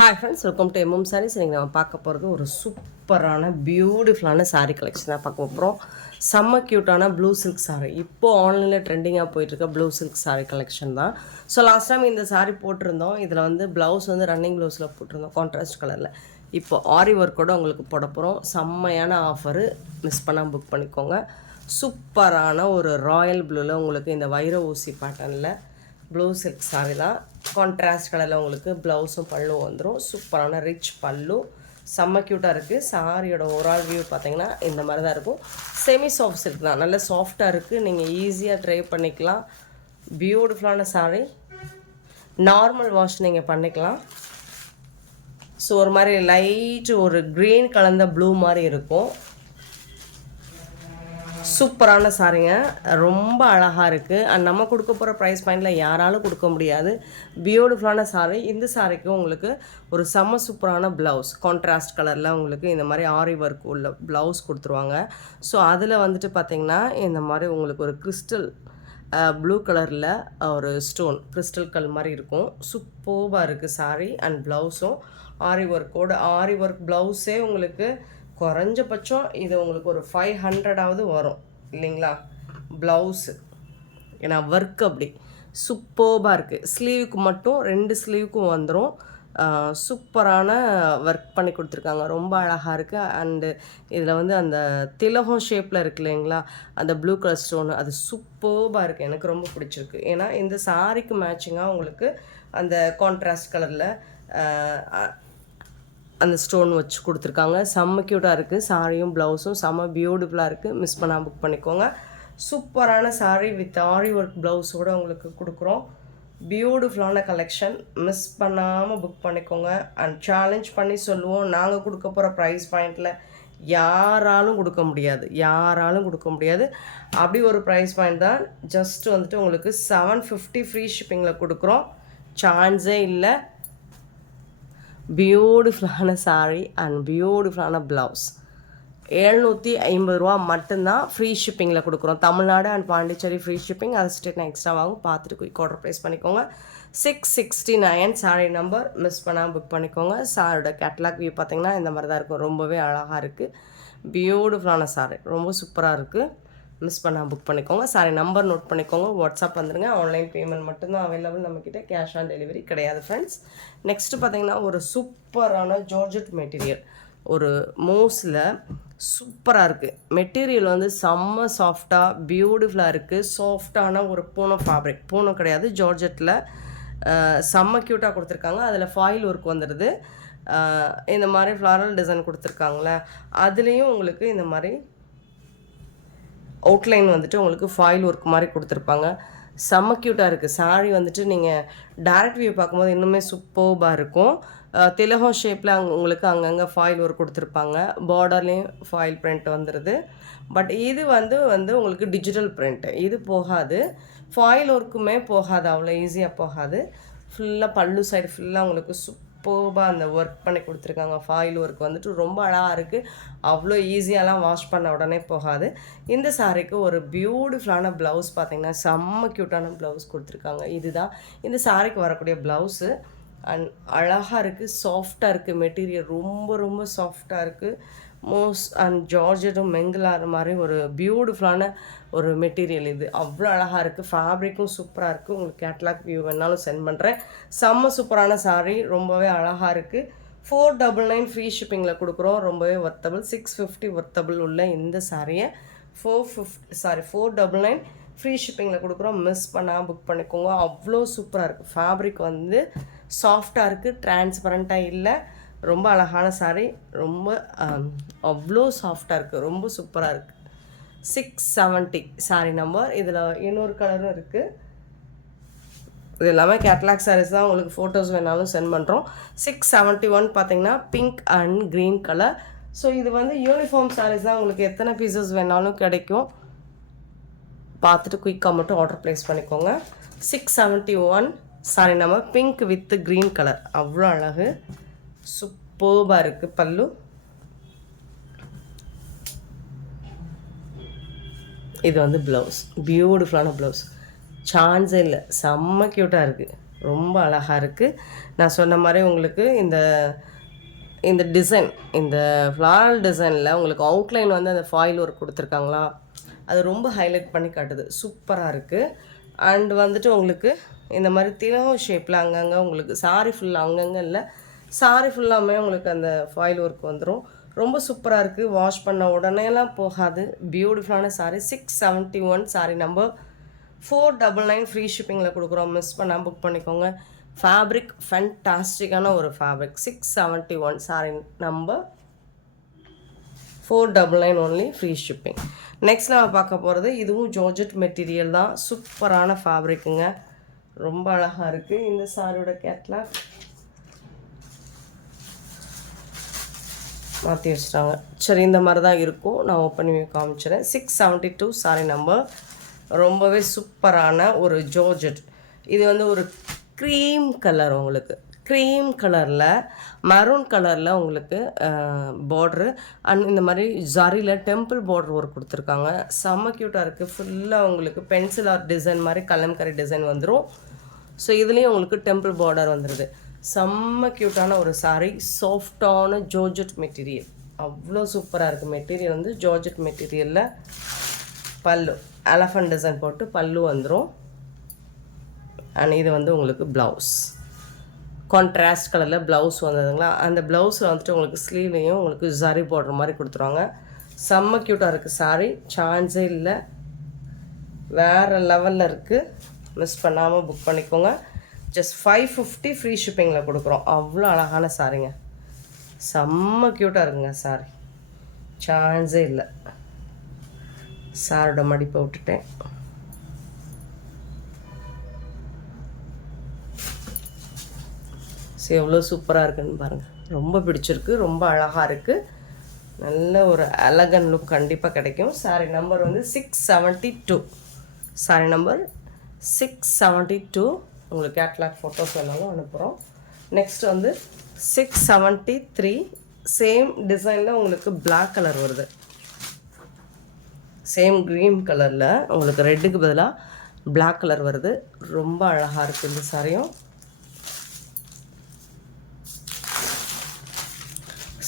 Hi friends, welcome to MM Sarees. இன்றைக்கி நம்ம பார்க்க போகிறது ஒரு சூப்பரான பியூட்டிஃபுல்லான சாரீ கலெக்ஷன் தான் பார்க்க போகிறோம். செம்ம க்யூட்டான ப்ளூ சில்க் சாரீ. இப்போது ஆன்லைனில் ட்ரெண்டிங்காக போயிட்டுருக்க ப்ளூ சில்க் சாரீ கலெக்ஷன் தான். ஸோ லாஸ்ட் டைம் இந்த சாரீ போட்டிருந்தோம். இதில் வந்து ப்ளவுஸ் வந்து ரன்னிங் ப்ளவுஸில் போட்டிருந்தோம், கான்ட்ராஸ்ட் கலரில். இப்போ ஆரி ஒர்க்கோடு உங்களுக்கு போட போகிறோம். செம்மையான ஆஃபரு, மிஸ் பண்ணால் புக் பண்ணிக்கோங்க. சூப்பரான ஒரு ராயல் ப்ளூவில் உங்களுக்கு இந்த வைர ஊசி பேட்டர்னில் ப்ளூ சில்க் சாரீ தான். கான்ட்ராஸ்ட் கலரில் உங்களுக்கு ப்ளவுஸும் பல்லும் வந்துடும். சூப்பரான ரிச் பல்லு, செம்ம க்யூட்டாக இருக்குது. சாரியோட ஓவரால் வியூ பார்த்தீங்கன்னா இந்த மாதிரி தான் இருக்கும். செமி சாஃப்ட் சில்க் தான், நல்ல சாஃப்டாக இருக்குது. நீங்கள் ஈஸியாக ட்ரை பண்ணிக்கலாம். பியூட்டிஃபுல்லான சாரீ, நார்மல் வாஷ் நீங்கள் பண்ணிக்கலாம். ஸோ ஒரு மாதிரி லைட் ஒரு க்ரீன் கலந்த ப்ளூ மாதிரி இருக்கும். சூப்பரான சாரீங்க, ரொம்ப அழகாக இருக்குது. அண்ட் நம்ம கொடுக்க போகிற ப்ரைஸ் பாயிண்டில் யாராலும் கொடுக்க முடியாது. பியூட்டிஃபுல்லான சாரீ. இந்த சாரீக்கு உங்களுக்கு ஒரு செம்ம சூப்பரான ப்ளவுஸ், கான்ட்ராஸ்ட் கலரில் உங்களுக்கு இந்த மாதிரி ஆரி ஒர்க் உள்ள ப்ளவுஸ் கொடுத்துருவாங்க. ஸோ அதில் வந்துட்டு பார்த்திங்கன்னா இந்த மாதிரி உங்களுக்கு ஒரு கிறிஸ்டல் ப்ளூ கலரில் ஒரு ஸ்டோன் கிறிஸ்டல் கல் மாதிரி இருக்கும். சூப்பராக இருக்குது சாரீ. அண்ட் ப்ளவுஸும் ஆரி ஒர்க்கோடு, ஆரி ஒர்க் ப்ளவுஸே உங்களுக்கு குறைஞ்சபட்சம் இது உங்களுக்கு ஒரு 500ஆவது வரும் இல்லைங்களா ப்ளவுஸு. ஏன்னா ஒர்க் அப்படி சூப்பராக இருக்குது. ஸ்லீவுக்கு மட்டும் 2 ஸ்லீவுக்கும் வந்துடும். சூப்பரான ஒர்க் பண்ணி கொடுத்துருக்காங்க, ரொம்ப அழகாக இருக்குது. அண்டு இதில் வந்து அந்த திலகம் ஷேப்பில் இருக்குது இல்லைங்களா, அந்த ப்ளூ கலர் ஸ்டோனு, அது சூப்பராக இருக்குது. எனக்கு ரொம்ப பிடிச்சிருக்கு. ஏன்னா இந்த சாரிக்கு மேட்சிங்காக உங்களுக்கு அந்த கான்ட்ராஸ்ட் கலரில் அந்த ஸ்டோன் வச்சு கொடுத்துருக்காங்க. செம்ம க்யூட்டாக இருக்குது. சாரியும் ப்ளவுஸும் செம்ம பியூட்டிஃபுல்லாக இருக்குது. மிஸ் பண்ணால் புக் பண்ணிக்கோங்க. சூப்பரான சாரீ வித் ஆரி ஒர்க் ப்ளவுஸோடு உங்களுக்கு கொடுக்குறோம். பியூட்டிஃபுல்லான கலெக்ஷன், மிஸ் பண்ணாமல் புக் பண்ணிக்கோங்க. அண்ட் சேலஞ்ச் பண்ணி சொல்லுவோம், நாங்கள் கொடுக்க போகிற ப்ரைஸ் பாயிண்டில் யாராலும் கொடுக்க முடியாது, யாராலும் கொடுக்க முடியாது. அப்படி ஒரு ப்ரைஸ் பாயிண்ட் தான். ஜஸ்ட் வந்துட்டு உங்களுக்கு 750 ஃப்ரீ ஷிப்பிங்கில் கொடுக்குறோம். சான்ஸே இல்லை. பியூட்டிஃபுல்லான சாரீ அண்ட் பியூட்டிஃபுல்லான ப்ளவுஸ். 750 ரூபா மட்டும்தான் ஃப்ரீ ஷிப்பிங்கில் கொடுக்குறோம். Tamil Nadu and Pondicherry free shipping. அது ஸ்டேட் நான் எக்ஸ்ட்ரா வாங்கும், பார்த்துட்டு குயிக் ஆர்டர் ப்ளேஸ் பண்ணிக்கோங்க. 669 சாரீ நம்பர், மிஸ் பண்ணாமல் புக் பண்ணிக்கோங்க. சாரோட கேட்லாக் வியூ பார்த்திங்கன்னா இந்த மாதிரி தான் இருக்கும். ரொம்பவே அழகாக இருக்குது. பியூட்டிஃபுல்லான சாரீ, ரொம்ப சூப்பராக இருக்குது. மிஸ் பண்ணால் புக் பண்ணிக்கோங்க. சாரி நம்பர் நோட் பண்ணிக்கோங்க. வாட்ஸ்அப் வந்துடுங்க. ஆன்லைன் பேமெண்ட் மட்டும்தான் அவைலபிள் நம்மக்கிட்ட, கேஷ் ஆன் டெலிவரி கிடையாது ஃப்ரெண்ட்ஸ். நெக்ஸ்ட்டு பார்த்திங்கன்னா ஒரு சூப்பரான ஜார்ஜெட் மெட்டீரியல், ஒரு மூஸில் சூப்பராக இருக்குது. மெட்டீரியல் வந்து செம்ம சாஃப்டாக பியூட்டிஃபுல்லாக இருக்குது. சாஃப்டான ஒரு பூனம் ஃபேப்ரிக், பூனம் கிடையாது, ஜார்ஜெட்டில் செம்ம க்யூட்டாக கொடுத்துருக்காங்க. அதில் ஃபாயில் ஒர்க் வந்துடுது. இந்த மாதிரி ஃப்ளாரல் டிசைன் கொடுத்துருக்காங்களே, அதுலேயும் உங்களுக்கு இந்த மாதிரி அவுட்லைன் வந்துட்டு உங்களுக்கு ஃபாயில் ஒர்க் மாதிரி கொடுத்துருப்பாங்க. செம்ம க்யூட்டாக இருக்குது. சாரீ வந்துட்டு நீங்கள் டேரக்ட் வியூ பார்க்கும்போது இன்னுமே சூப்பராக இருக்கும். திலகம் ஷேப்பில் உங்களுக்கு அங்கங்கே ஃபாயில் ஒர்க் கொடுத்துருப்பாங்க. பார்டர்லேயும் ஃபாயில் பிரிண்ட் வந்துடுது. பட் இது வந்து உங்களுக்கு டிஜிட்டல் பிரிண்ட்டு, இது போகாது. ஃபாயில் ஒர்க்குமே போகாது, அவ்வளோ ஈஸியாக போகாது. ஃபுல்லாக பல்லு சைடு ஃபுல்லாக உங்களுக்கு சூப்பராக அந்த ஒர்க் பண்ணி கொடுத்துருக்காங்க. ஃபாயில் ஒர்க் வந்துட்டு ரொம்ப அழகாக இருக்குது. அவ்வளோ ஈஸியாலாம் வாஷ் பண்ண உடனே போகாது. இந்த சாரீக்கு ஒரு பியூட்டிஃபுல்லான ப்ளவுஸ் பார்த்திங்கன்னா செம்ம க்யூட்டான ப்ளவுஸ் கொடுத்துருக்காங்க. இதுதான் இந்த சாரீக்கு வரக்கூடிய ப்ளவுஸு. அண்ட் அழகாக இருக்குது, சாஃப்டாக இருக்குது. மெட்டீரியல் ரொம்ப ரொம்ப சாஃப்டாக இருக்குது. மோஸ் அண்ட் ஜார்ஜெட்டும் மெங்கிளாகிற மாதிரி ஒரு பியூட்டிஃபுல்லான ஒரு மெட்டீரியல் இது. அவ்வளோ அழகாக இருக்குது. ஃபேப்ரிக்கும் சூப்பராக இருக்குது. உங்களுக்கு கேட்லாக் வியூ வேணாலும் சென்ட் பண்ணுறேன். செம்ம சூப்பரான சாரீ, ரொம்பவே அழகாக இருக்குது. 499 ஃப்ரீ ஷிப்பிங்கில் கொடுக்குறோம். ரொம்பவே ஒர்த்தபிள். 650 ஒர்த்தபிள் உள்ள இந்த சாரியை 499 ஃப்ரீ ஷிப்பிங்கில் கொடுக்குறோம். மிஸ் பண்ணால் புக் பண்ணிக்கோங்க. அவ்வளோ சூப்பராக இருக்குது. ஃபேப்ரிக் வந்து சாஃப்டாக இருக்குது, டிரான்ஸ்பரண்ட்டாக இல்லை. ரொம்ப அழகான சாரீ, ரொம்ப அவ்வளோ சாஃப்டாக இருக்குது, ரொம்ப சூப்பராக இருக்குது. 670 சாரீ நம்பர். இதில் இன்னொரு கலரும் இருக்குது. இது எல்லாமே கேட்லாக் சாரீஸ் தான். உங்களுக்கு ஃபோட்டோஸ் வேணாலும் சென்ட் பண்ணுறோம். 671 பார்த்திங்கன்னா pink and green colour. So இது வந்து யூனிஃபார்ம் சாரீஸ் தான். உங்களுக்கு எத்தனை பீசஸ் வேணாலும் கிடைக்கும். பார்த்துட்டு குயிக்காக மட்டும் ஆர்டர் ப்ளேஸ் பண்ணிக்கோங்க. 671 sorry number, pink with green colour. அவ்வளோ அழகு, சூப்பராக இருக்குது. பல்லு இது வந்து ப்ளவுஸ், பியூட்டிஃபுல்லான ப்ளவுஸ், சான்ஸே இல்லை, செம்ம க்யூட்டாக இருக்குது. ரொம்ப அழகாக இருக்குது. நான் சொன்ன மாதிரி உங்களுக்கு இந்த இந்த டிசைன், இந்த ஃப்ளாரல் டிசைனில் உங்களுக்கு அவுட்லைன் வந்து அந்த ஃபாயில் ஒர்க் கொடுத்துருக்காங்களா, அது ரொம்ப ஹைலைட் பண்ணி காட்டுது. சூப்பராக இருக்குது. அண்ட் வந்துட்டு உங்களுக்கு இந்த மாதிரி திலகம் ஷேப்பில் அங்கங்கே உங்களுக்கு சாரி ஃபுல்லாக அங்கங்கே இல்லை, சாரி ஃபுல்லாமே உங்களுக்கு அந்த ஃபாயில் ஒர்க் வந்துடும். ரொம்ப சூப்பராக இருக்குது. வாஷ் பண்ண உடனேலாம் போகாது. பியூட்டிஃபுல்லான சாரி. 671 சாரி நம்பர் 499 ஃப்ரீ ஷிப்பிங்கில் கொடுக்குறோம். மிஸ் பண்ணால் புக் பண்ணிக்கோங்க. ஃபேப்ரிக் ஃபேன்டாஸ்டிக்கான ஒரு fabric. 671 sorry number 499 only free shipping. Next நம்ம பார்க்க போகிறது இதுவும் ஜார்ஜெட் மெட்டீரியல் தான். சூப்பரான ஃபேப்ரிக்குங்க. ரொம்ப அழகாக இருக்குது. இந்த சாரியோட கேட்லாக் மாற்றி வச்சுட்டாங்க. சரி, இந்த மாதிரி தான் இருக்கும். நான் ஓப்பன் பண்ணி காமிச்சிடுறேன். 672 சாரி நம்பர். ரொம்பவே சூப்பரான ஒரு ஜார்ஜெட். இது வந்து ஒரு க்ரீம் கலர், உங்களுக்கு க்ரீம் கலரில் மரூன் கலரில் உங்களுக்கு பார்ட்ரு அண்ட் இந்த மாதிரி ஜரியில் டெம்பிள் பார்டர் ஒர்க் கொடுத்துருக்காங்க. செம்ம க்யூட்டாக இருக்குது. ஃபுல்லாக உங்களுக்கு பென்சில் ஆர்ட் டிசைன் மாதிரி கலம்கரி டிசைன் வந்துடும். ஸோ இதுலேயும் உங்களுக்கு டெம்பிள் பார்டர் வந்துடுது. செம்ம க்யூட்டான ஒரு சாரீ. சாஃப்டான ஜார்ஜெட் மெட்டீரியல். அவ்வளோ சூப்பராக இருக்குது. மெட்டீரியல் வந்து ஜார்ஜெட் மெட்டீரியலில் பல்லு எலஃபண்ட் டிசைன் போட்டு பல்லு வந்துடும். அண்ட் இது வந்து உங்களுக்கு ப்ளவுஸ் கான்ட்ராஸ்ட் கலரில் ப்ளவுஸ் வந்ததுங்களா. அந்த ப்ளவுஸில் வந்துட்டு உங்களுக்கு ஸ்லீவ்லேயும் உங்களுக்கு ஜரி போடுற மாதிரி கொடுத்துருவாங்க. செம்ம க்யூட்டாக இருக்குது சாரீ. சான்ஸே இல்லை, வேறு லெவலில் இருக்குது. மிஸ் பண்ணாமல் புக் பண்ணிக்கோங்க. ஜஸ்ட் 550 ஃப்ரீ ஷிப்பிங்கில் கொடுக்குறோம். அவ்வளோ அழகான சாரீங்க. செம்ம க்யூட்டாக இருக்குங்க சாரீ. சான்ஸே இல்லை. சாரோட மடிப்பை விட்டுட்டேன். ஸோ எவ்வளோ சூப்பராக இருக்குன்னு பாருங்கள். ரொம்ப பிடிச்சிருக்கு. ரொம்ப அழகாக இருக்குது. நல்ல ஒரு எலகன் லுக் கண்டிப்பாக கிடைக்கும். சாரி நம்பர் வந்து 672. Sorry number 672. உங்களுக்கு கேட்லாக் ஃபோட்டோஸ் வேணாலும் அனுப்புகிறோம். நெக்ஸ்ட் வந்து 673. சேம் டிசைனில் உங்களுக்கு பிளாக் கலர் வருது. சேம் க்ரீன் கலரில் உங்களுக்கு ரெட்டுக்கு பதிலாக பிளாக் கலர் வருது. ரொம்ப அழகாக இருக்குது இந்த சாரியும்.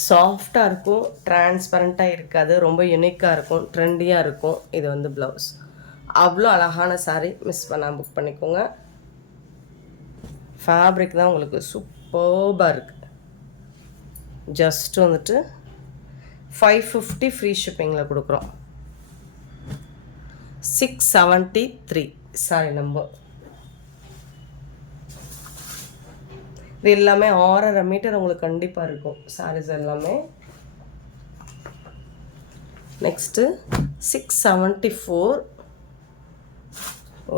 சாஃப்டாக இருக்கும், டிரான்ஸ்பரண்ட்டாக இருக்காது, ரொம்ப யூனிக்காக இருக்கும், ட்ரெண்டியாக இருக்கும். இது வந்து ப்ளவுஸ். அவ்வளோ அழகான சாரீ. மிஸ் பண்ணால் புக் பண்ணிக்கோங்க. ஃபேப்ரிக் தான் உங்களுக்கு சூப்பர்பாக இருக்குது. ஜஸ்ட் வந்துட்டு 550 ஃப்ரீ ஷிப்பிங்கில் கொடுக்குறோம். 673 சாரி நம்பர். இது எல்லாமே 6.5 மீட்டர் உங்களுக்கு கண்டிப்பாக இருக்கும் சாரீஸ் எல்லாமே. நெக்ஸ்ட்டு 674.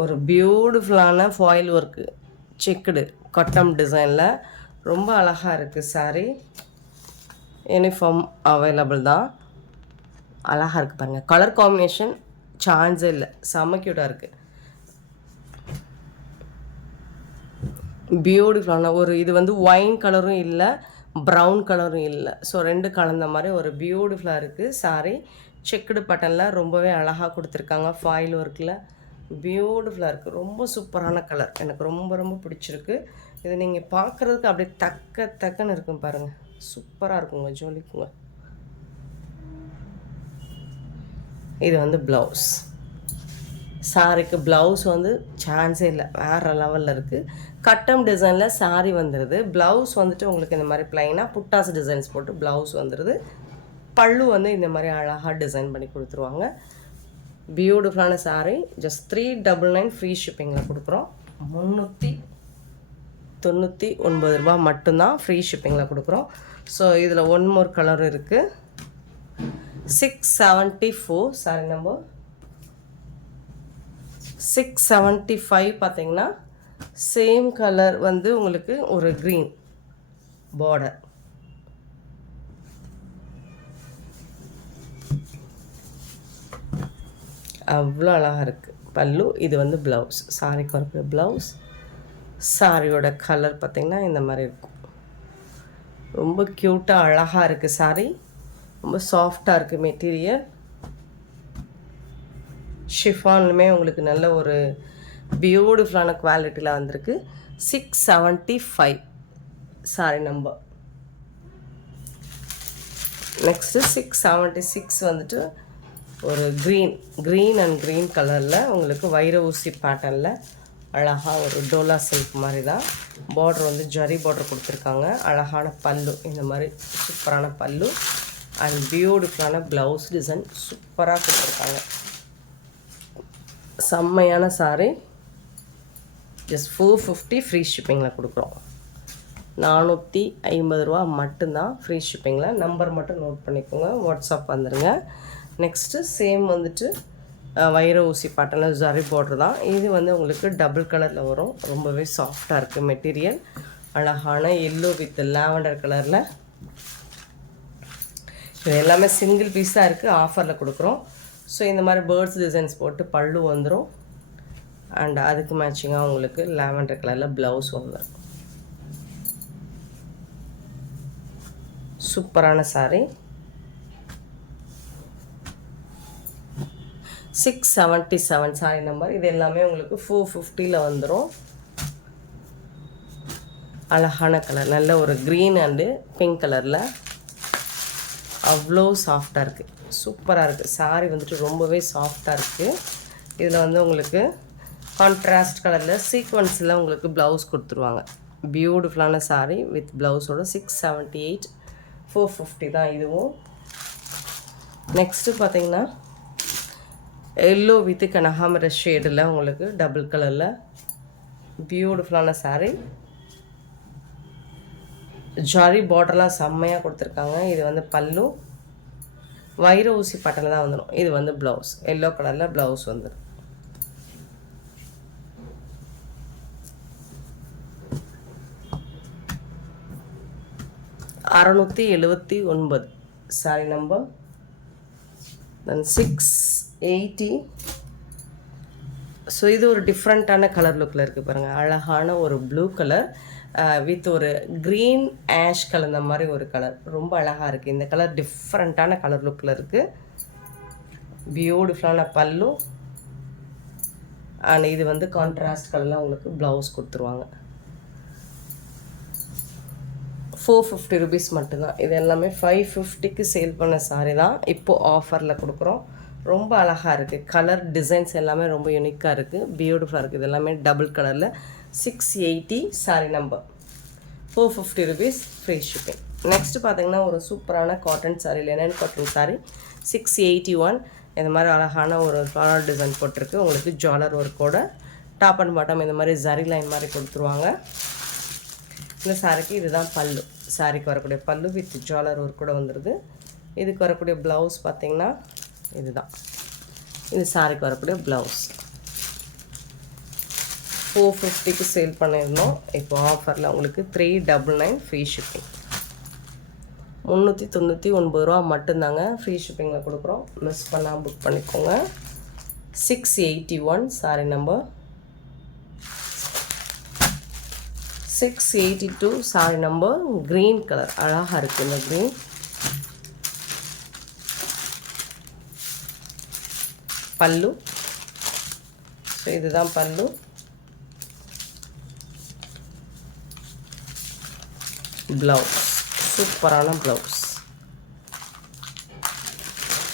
ஒரு பியூட்டிஃபுல்லான ஃபாயில் ஒர்க்கு செக்குடு கட்டம் டிசைனில் ரொம்ப அழகாக இருக்குது சாரீ. யூனிஃபார்ம் அவைலபிள் தான். அழகாக இருக்குது பாருங்கள். கலர் காம்பினேஷன் சான்ஸே இல்லை. செம்ம க்யூட்டாக இருக்குது. பியூட்டிஃபுல்லான ஒரு இது வந்து ஒயின் கலரும் இல்லை, ப்ரௌன் கலரும் இல்லை. ஸோ ரெண்டு கலந்த மாதிரி ஒரு பியூட்டிஃபுல்லாக இருக்குது சாரீ. செக்குடு பட்டனில் ரொம்பவே அழகாக கொடுத்துருக்காங்க. ஃபாயில் ஒர்க்கில் பியூட்டிஃபுல்லாக இருக்குது. ரொம்ப சூப்பரான கலர். எனக்கு ரொம்ப ரொம்ப பிடிச்சிருக்கு. இது நீங்கள் பார்க்குறதுக்கு அப்படியே தக்கன்னு இருக்கும் பாருங்கள். சூப்பராக இருக்குங்க, ஜொலிக்குங்க. இது வந்து ப்ளவுஸ். சாரிக்கு ப்ளவுஸ் வந்து சான்ஸே இல்லை, வேறு லெவலில் இருக்குது. கட்டம் டிசைனில் சாரி வந்துடுது. ப்ளவுஸ் வந்துட்டு உங்களுக்கு இந்த மாதிரி ப்ளைனாக புட்டாஸ் டிசைன்ஸ் போட்டு ப்ளவுஸ் வந்துடுது. பல்லு வந்து இந்த மாதிரி அழகாக டிசைன் பண்ணி கொடுத்துருவாங்க. பியூட்டிஃபுல்லான சாரீ. ஜஸ்ட் 399 ஃப்ரீ ஷிப்பிங்கில் கொடுக்குறோம். 399 ரூபா மட்டும்தான் ஃப்ரீ ஷிப்பிங்கில் கொடுக்குறோம். ஸோ இதில் ஒன் மோர் கலர் இருக்குது. 674 சாரி நம்பர் 675. பார்த்தீங்கன்னா சேம் கலர் வந்து உங்களுக்கு ஒரு க்ரீன் பார்டர். அவ்வளோ அழகாக இருக்குது பல்லு. இது வந்து ப்ளவுஸ். சாரிக்கு இருக்கிற ப்ளவுஸ். சாரியோட கலர் பார்த்திங்கன்னா இந்த மாதிரி இருக்கும். ரொம்ப க்யூட்டாக அழகாக இருக்குது சாரி. ரொம்ப சாஃப்டாக இருக்குது மெட்டீரியல். ஷிஃபான்லுமே உங்களுக்கு நல்ல ஒரு பியூட்டிஃபுல்லான குவாலிட்டியில் வந்திருக்கு. 675 சாரி நம்பர். நெக்ஸ்ட்டு 676 வந்துட்டு ஒரு க்ரீன் அண்ட் க்ரீன் கலரில் உங்களுக்கு வைர ஊசி பேட்டர்னில் அழகாக ஒரு டோலா சில்க் மாதிரி தான். பார்டர் வந்து ஜரி பார்டர் கொடுத்துருக்காங்க. அழகான பல்லு, இந்த மாதிரி சூப்பரான பல்லு அண்ட் பியூட்டிஃபுல்லான ப்ளவுஸ் டிசைன் சூப்பராக கொடுத்துருக்காங்க. செம்மையான சாரி. ஜஸ்ட் 450 ஃப்ரீ ஷிப்பிங்கில் கொடுக்குறோம். 450 ரூபா மட்டும்தான் ஃப்ரீ ஷிப்பிங்கில். நம்பர் மட்டும் நோட் பண்ணிக்கோங்க, வாட்ஸ்அப் வந்துடுங்க. நெக்ஸ்ட்டு சேம் வந்துட்டு வைர ஊசி பாட்டில் ஜரி பார்டர் தான். இது வந்து உங்களுக்கு டபுள் கலரில் வரும். ரொம்பவே சாஃப்டாக இருக்குது மெட்டீரியல். அழகான எல்லோ வித் லாவெண்டர் கலரில். இது எல்லாமே சிங்கிள் பீஸாக இருக்குது, ஆஃபரில் கொடுக்குறோம். ஸோ இந்த மாதிரி பேர்ட்ஸ் டிசைன்ஸ் போட்டு பல்லு வந்துடும். அண்ட் அதுக்கு மேட்சிங்காக உங்களுக்கு லாவெண்டர் கலரில் ப்ளவுஸ் வந்துடும். சூப்பரான சாரி. 677 sorry number. இது எல்லாமே உங்களுக்கு 450 வந்துடும். அழகான கலர், நல்ல ஒரு க்ரீன் அண்டு பிங்க் கலரில். அவ்வளோ சாஃப்டாக இருக்குது, சூப்பராக இருக்குது. சாரி வந்துட்டு ரொம்பவே சாஃப்டாக இருக்குது. இதில் வந்து உங்களுக்கு கான்ட்ராஸ்ட் கலரில் சீக்வன்ஸில் உங்களுக்கு ப்ளவுஸ் கொடுத்துருவாங்க. பியூட்டிஃபுல்லான சாரி வித் ப்ளவுஸோட 678 450 தான் இதுவும். நெக்ஸ்ட்டு பார்த்தீங்கன்னா எல்லோ வித் கனகாமர ஷேடில் உங்களுக்கு டபுள் கலரில் பியூட்டிஃபுல்லான சாரி. ஜாரி பார்டர்லாம் செம்மையாக கொடுத்துருக்காங்க. இது வந்து பல்லு வைர ஊசி பட்டனில் தான் வந்துடும். இது வந்து ப்ளவுஸ் எல்லோ கலரில் ப்ளவுஸ் வந்துடும். $679 சாரி நம்பர். தென் 680. ஸோ இது ஒரு டிஃப்ரெண்ட்டான கலர் லுக்கில் இருக்குது பாருங்கள். அழகான ஒரு ப்ளூ கலர் வித் ஒரு க்ரீன் ஆஷ் கலந்த மாதிரி ஒரு கலர். ரொம்ப அழகாக இருக்குது இந்த கலர். டிஃப்ரெண்ட்டான கலர் லுக்கில் இருக்குது. பியூட்டிஃபுல்லான பல்லு அண்ட் இது வந்து கான்ட்ராஸ்ட் கலரில் உங்களுக்கு ப்ளவுஸ் கொடுத்துருவாங்க. 450 ருபீஸ் மட்டும்தான். இது எல்லாமே 550க்கு சேல் பண்ண சாரி தான். இப்போது ஆஃபரில் கொடுக்குறோம். ரொம்ப அழகாக இருக்குது. கலர் டிசைன்ஸ் எல்லாமே ரொம்ப யூனிக்காக இருக்குது, பியூட்டிஃபுல்லாக இருக்குது. இது எல்லாமே டபுள் கலரில். 680 sorry number. 450 rupees free shipping. Next பார்த்தீங்கன்னா ஒரு சூப்பரான cotton sorry, linen cotton sorry. 681. இந்த மாதிரி அழகான ஒரு ஃப்ளாரல் டிசைன் போட்டிருக்கு. உங்களுக்கு ஜாலர் ஒர்க்கோட டாப் அண்ட் பாட்டம் இந்த மாதிரி ஜரி லைன் மாதிரி கொடுத்துருவாங்க. இந்த சாரிக்கு இதுதான் பல்லு. சாரிக்கு வரக்கூடிய பல்லு வித் ஜாலர் ஒர்க் கூட வந்துடுது. இதுக்கு வரக்கூடிய ப்ளவுஸ் பார்த்திங்கன்னா இதுதான். இது சாரிக்கு வரக்கூடிய ப்ளவுஸ். 450க்கு சேல் பண்ணியிருந்தோம். இப்போ ஆஃபரில் உங்களுக்கு 399 ஃப்ரீ ஷிப்பிங். 399 ரூபா மட்டும்தாங்க ஃப்ரீ ஷிப்பிங்கில் கொடுக்குறோம். மிஸ் பண்ணால் புக் பண்ணிக்கோங்க. 681 sorry number. 682 sorry number. Green colour அழகாக இருக்குது இந்த க்ரீன். பல்லு. ஸோ இதுதான் பல்லு. ப்ளவுஸ் சூப்பரான ப்ளவுஸ்.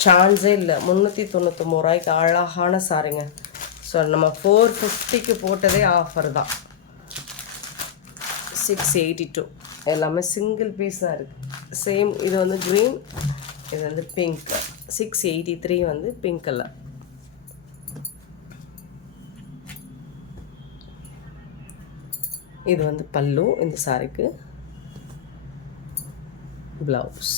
சான்ஸே இல்லை. 399 ரூபாய்க்கு அழகான சாரிங்க. ஸோ நம்ம 450க்கு போட்டதே ஆஃபர் தான். 682 எல்லாமே சிங்கிள் பீஸ் தான் இருக்குது. சேம் இது வந்து க்ரீன், இது வந்து பிங்க். 683 வந்து பிங்க் கலர். இது வந்து பல்லு. இந்த சாரிக்கு ப்ளவுஸ்.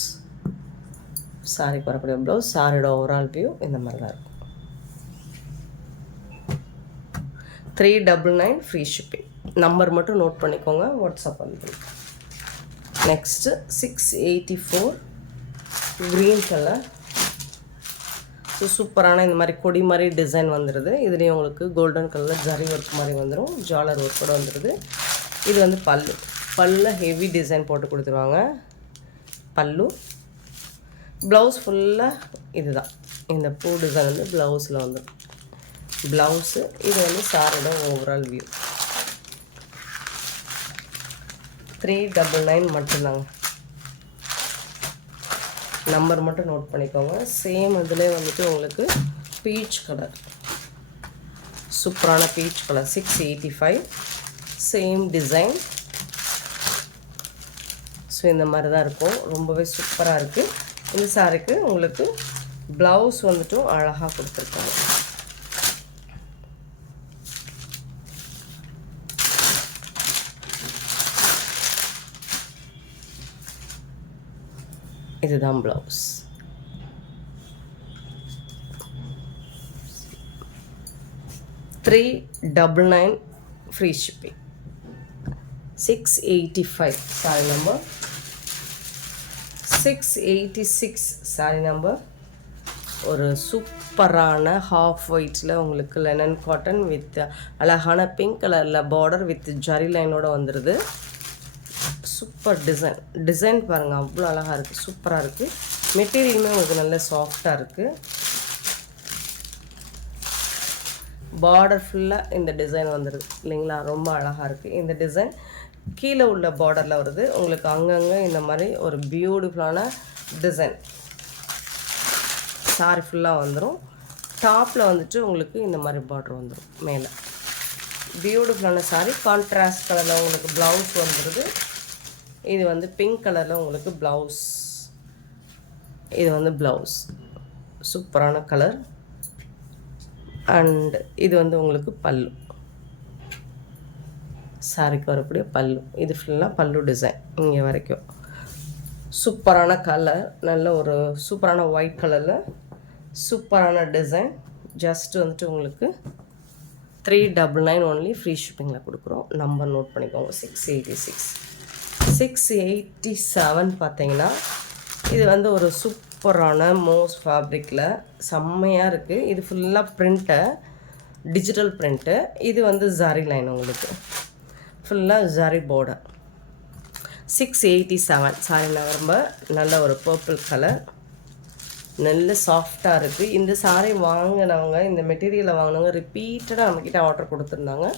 சாரிக்கு வரக்கூடிய ப்ளவுஸ். சாரியோட ஓவரால் வியூ இந்த மாதிரி தான் இருக்கும். 399 ஃப்ரீ ஷிப்பிங். நம்பர் மட்டும் நோட் பண்ணிக்கோங்க, வாட்ஸ்அப் பண்ணுறேன். Next 684 green colour. ஸோ சூப்பரான இந்த மாதிரி கொடி மாதிரி டிசைன் வந்துடுது. இதுலேயும் உங்களுக்கு கோல்டன் கலரில் ஜரி ஒர்க் மாதிரி வந்துடும், ஜாலர் ஒர்க் கூட வந்துடுது. இது வந்து பல்லு. பல்லில் ஹெவி டிசைன் போட்டு கொடுத்துருவாங்க. பல்லு. ப்ளவுஸ் ஃபுல்லாக இதுதான். இந்த பூ டிசைன் வந்து ப்ளவுஸில் வந்துடும். ப்ளவுஸு. இது வந்து சாரோட ஓவரால் வியூ. 399 மட்டும்தாங்க. நம்பர் மட்டும் நோட் பண்ணிக்கோங்க. சேம் இதிலே வந்துட்டு உங்களுக்கு பீச் கலர், சூப்பரான peach colour 685, same design. So இந்த மாதிரி தான் இருக்கும், ரொம்பவே சூப்பராக இருக்குது. இந்த சாரிக்கு உங்களுக்கு ப்ளவுஸ் வந்துட்டும் அழகாக கொடுத்துருக்காங்க. இதுதான் blouse. $399 free shipping. 685 sorry number. 686 sorry number. ஒரு சூப்பரான ஹாஃப் ஒயிட்டில் உங்களுக்கு லெனன் காட்டன் வித் அழகான பிங்க் கலரில் பார்டர் வித் ஜரி லைனோட வந்துடுது. சூப்பர் டிசைன் பாருங்கள், அவ்வளோ அழகாக இருக்குது, சூப்பராக இருக்குது. மெட்டீரியலுமே உங்களுக்கு நல்ல சாஃப்டாக இருக்குது. பார்டர் ஃபுல்லாக இந்த டிசைன் வந்துடுது இல்லைங்களா, ரொம்ப அழகாக இருக்குது. இந்த டிசைன் கீழே உள்ள பார்டரில் வருது உங்களுக்கு. அங்கங்கே இந்த மாதிரி ஒரு பியூட்டிஃபுல்லான டிசைன் சாரி ஃபுல்லாக வந்துடும். டாப்பில் வந்துட்டு உங்களுக்கு இந்த மாதிரி பார்டர் வந்துடும் மேலே. பியூட்டிஃபுல்லான சாரி. கான்ட்ராஸ்ட் கலரில் உங்களுக்கு ப்ளவுஸ் வந்துடுது. இது வந்து பிங்க் கலரில் உங்களுக்கு ப்ளவுஸ். இது வந்து ப்ளவுஸ், சூப்பரான கலர். அண்ட் இது வந்து உங்களுக்கு பல்லு, சாரிக்கு வரக்கூடிய பல்லு. இது ஃபுல்லாக பல்லு டிசைன் இங்கே வரைக்கும். சூப்பரான கலர், நல்ல ஒரு சூப்பரான ஒயிட் கலரில் சூப்பரான டிசைன். ஜஸ்ட் வந்துட்டு உங்களுக்கு 399 ஒன்லி ஃப்ரீ ஷிப்பிங்கில் கொடுக்குறோம். நம்பர் நோட் பண்ணிக்கோங்க. 686. 687 பார்த்தீங்கன்னா இது வந்து ஒரு சூப்பரான மோஸ் ஃபேப்ரிக்கில் செம்மையாக இருக்குது. இது ஃபுல்லாக பிரிண்ட்டு, டிஜிட்டல் பிரிண்ட்டு. இது வந்து ஜரி லைன் உங்களுக்கு ஃபுல்லாக ஜரி பார்டர். 687 sorry number. நல்ல ஒரு பர்பிள் கலர், நல்ல சாஃப்டாக இருக்குது. இந்த சாரி வாங்கினவங்க, இந்த மெட்டீரியலை வாங்கினவங்க ரிப்பீட்டடாக நம்மக்கிட்ட ஆர்டர் கொடுத்துருந்தாங்க.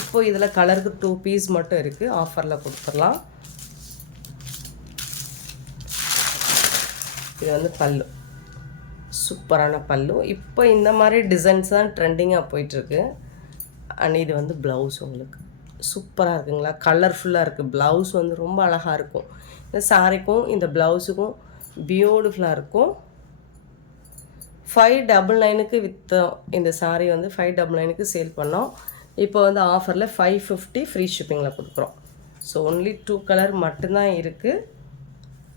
இப்போது இதில் கலருக்கு 2 பீஸ் மட்டும் இருக்குது, ஆஃபரில் கொடுத்துடலாம். இது வந்து பல்லு, சூப்பரான பல்லு. இப்போ இந்த மாதிரி டிசைன்ஸ் தான் ட்ரெண்டிங்காக போயிட்டுருக்கு. அண்ட் இது வந்து ப்ளவுஸ் உங்களுக்கு சூப்பராக இருக்குங்களா, கலர்ஃபுல்லாக இருக்குது. ப்ளவுஸ் வந்து ரொம்ப அழகாக இருக்கும். இந்த சாரிக்கும் இந்த ப்ளவுஸுக்கும் பியூட்டிஃபுல்லாக இருக்கும். 599க்கு விற்றோம் இந்த சாரீ வந்து. 599க்கு சேல் பண்ணோம். இப்போ வந்து ஆஃபரில் 550 ஃப்ரீ ஷிப்பிங்கில் கொடுக்குறோம். ஸோ ஒன்லி 2 கலர் மட்டும்தான் இருக்குது.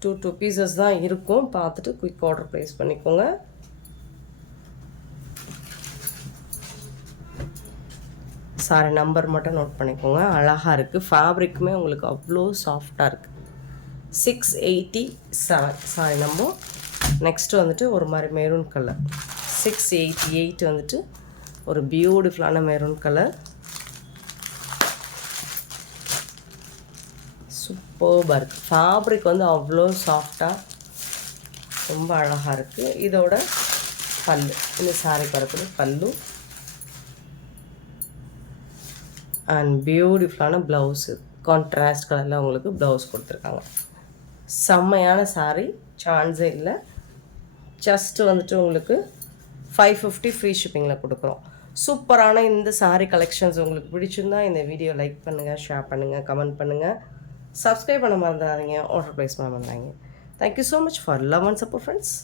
2 பீசஸ் தான் இருக்கும். பார்த்துட்டு குயிக் ஆர்டர் ப்ளேஸ் பண்ணிக்கோங்க. சாரி நம்பர் மட்டும் நோட் பண்ணிக்கோங்க. அழகாக இருக்குது. ஃபேப்ரிக்குமே உங்களுக்கு அவ்வளோ சாஃப்டாக இருக்குது. 687 சாரி நம்பர். நெக்ஸ்ட்டு வந்துட்டு ஒரு மாதிரி மெரூன் கலர். 688 வந்துட்டு ஒரு பியூட்டிஃபுல்லான மெரூன் கலர். சூப்பர்பாக இருக்குது. ஃபேப்ரிக் வந்து அவ்வளோ சாஃப்டாக ரொம்ப அழகாக இருக்குது. இதோட பல்லு, இந்த சாரிக்கு வரக்கூடிய பல்லு. அண்ட் பியூட்டிஃபுல்லான ப்ளவுஸு, கான்ட்ராஸ்ட் கலரில் உங்களுக்கு ப்ளவுஸ் கொடுத்துருக்காங்க. செம்மையான சாரீ, சான்ஸே இல்லை. ஜஸ்ட்டு வந்துட்டு உங்களுக்கு 550 ஃப்ரீ ஷிப்பிங்கில் கொடுக்குறோம். சூப்பரான இந்த சாரீ கலெக்ஷன்ஸ் உங்களுக்கு பிடிச்சிருந்தா இந்த வீடியோ லைக் பண்ணுங்கள், ஷேர் பண்ணுங்கள், கமெண்ட் பண்ணுங்கள், சப்ஸ்கிரைப் பண்ண மறந்துடாதீங்க, ஆர்டர் ப்ளேஸ் பண்ண மறந்துடாதீங்க. Thank you so much for love and support friends.